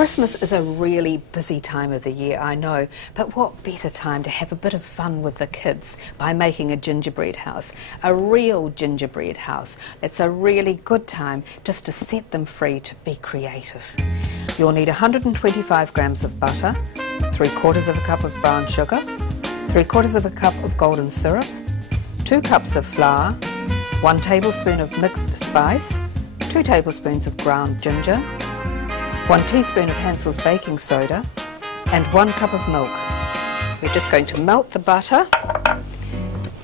Christmas is a really busy time of the year, I know, but what better time to have a bit of fun with the kids by making a gingerbread house, a real gingerbread house. It's a really good time just to set them free to be creative. You'll need 125 grams of butter, 3/4 of a cup of brown sugar, 3/4 of a cup of golden syrup, 2 cups of flour, 1 tablespoon of mixed spice, 2 tablespoons of ground ginger, 1 teaspoon of Hansells baking soda and 1 cup of milk. We're just going to melt the butter,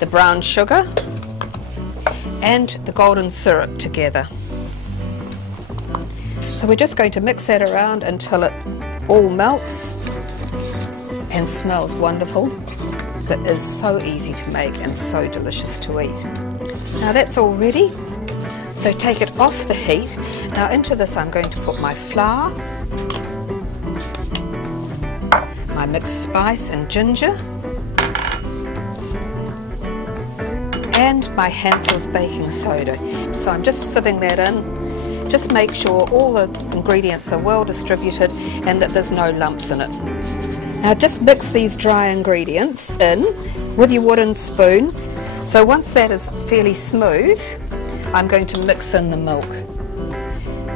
the brown sugar and the golden syrup together. So we're just going to mix that around until it all melts and smells wonderful. That is so easy to make and so delicious to eat. Now that's all ready. So take it off the heat. Now into this I'm going to put my flour, my mixed spice and ginger, and my Hansells baking soda. So I'm just sieving that in. Just make sure all the ingredients are well distributed and that there's no lumps in it. Now just mix these dry ingredients in with your wooden spoon. So once that is fairly smooth, I'm going to mix in the milk.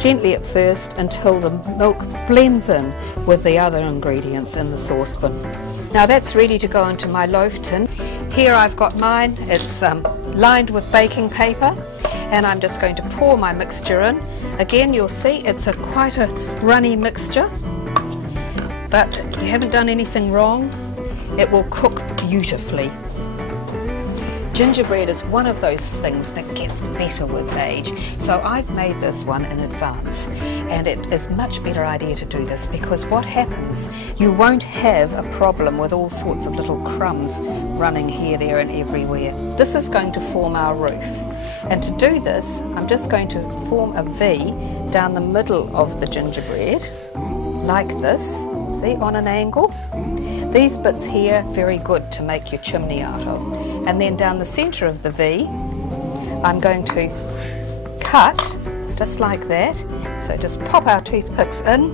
Gently at first until the milk blends in with the other ingredients in the saucepan. Now that's ready to go into my loaf tin. Here I've got mine. It's lined with baking paper and I'm just going to pour my mixture in. Again, you'll see it's quite a runny mixture, but you haven't done anything wrong. It will cook beautifully. Gingerbread is one of those things that gets better with age, so I've made this one in advance, and it is a much better idea to do this because what happens, you won't have a problem with all sorts of little crumbs running here, there and everywhere. This is going to form our roof, and to do this I'm just going to form a V down the middle of the gingerbread like this, see, on an angle. These bits here, very good to make your chimney out of. And then down the centre of the V, I'm going to cut just like that. So just pop our toothpicks in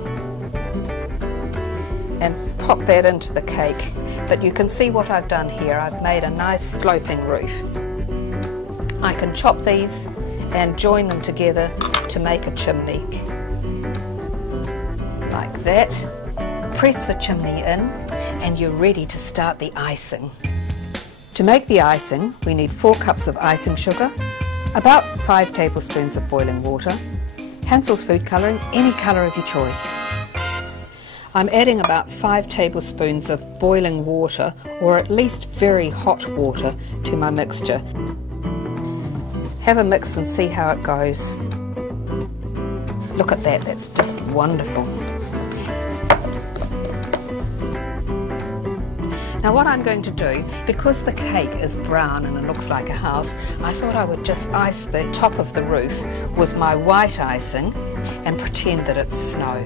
and pop that into the cake. But you can see what I've done here. I've made a nice sloping roof. I can chop these and join them together to make a chimney. Like that. Press the chimney in and you're ready to start the icing. To make the icing, we need 4 cups of icing sugar, about 5 tablespoons of boiling water, Hansells food colouring, any colour of your choice. I'm adding about 5 tablespoons of boiling water, or at least very hot water, to my mixture. Have a mix and see how it goes. Look at that, that's just wonderful. Now what I'm going to do, because the cake is brown and it looks like a house, I thought I would just ice the top of the roof with my white icing and pretend that it's snow.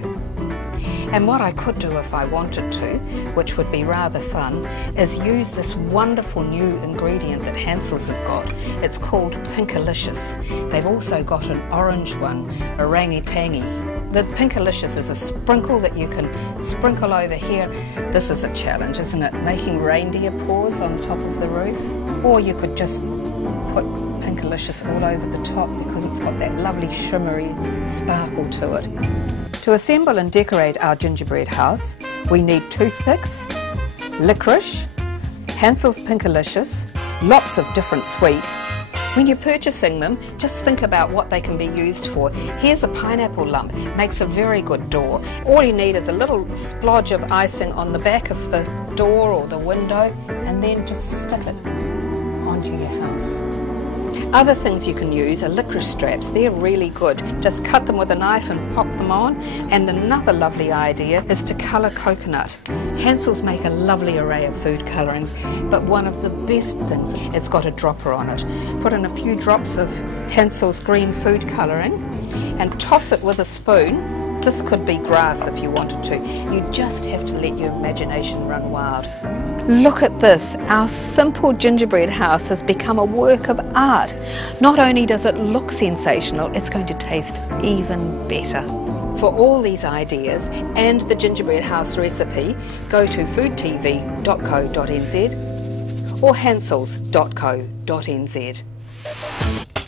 And what I could do if I wanted to, which would be rather fun, is use this wonderful new ingredient that Hansells have got. It's called Pinkalicious. They've also got an orange one, orangutangy. The Pinkalicious is a sprinkle that you can sprinkle over here. This is a challenge, isn't it? Making reindeer paws on the top of the roof. Or you could just put Pinkalicious all over the top because it's got that lovely shimmery sparkle to it. To assemble and decorate our gingerbread house, we need toothpicks, licorice, Hansells Pinkalicious, lots of different sweets. When you're purchasing them, just think about what they can be used for. Here's a pineapple lump, makes a very good door. All you need is a little splodge of icing on the back of the door or the window, and then just stick it onto your house. Other things you can use are licorice straps. They're really good. Just cut them with a knife and pop them on. And another lovely idea is to colour coconut. Hansells make a lovely array of food colourings, but one of the best things, it's got a dropper on it. Put in a few drops of Hansells green food colouring and toss it with a spoon. This could be grass if you wanted to. You just have to let your imagination run wild. Look at this. Our simple gingerbread house has become a work of art. Not only does it look sensational, it's going to taste even better. For all these ideas and the gingerbread house recipe, go to foodtv.co.nz or hansells.co.nz.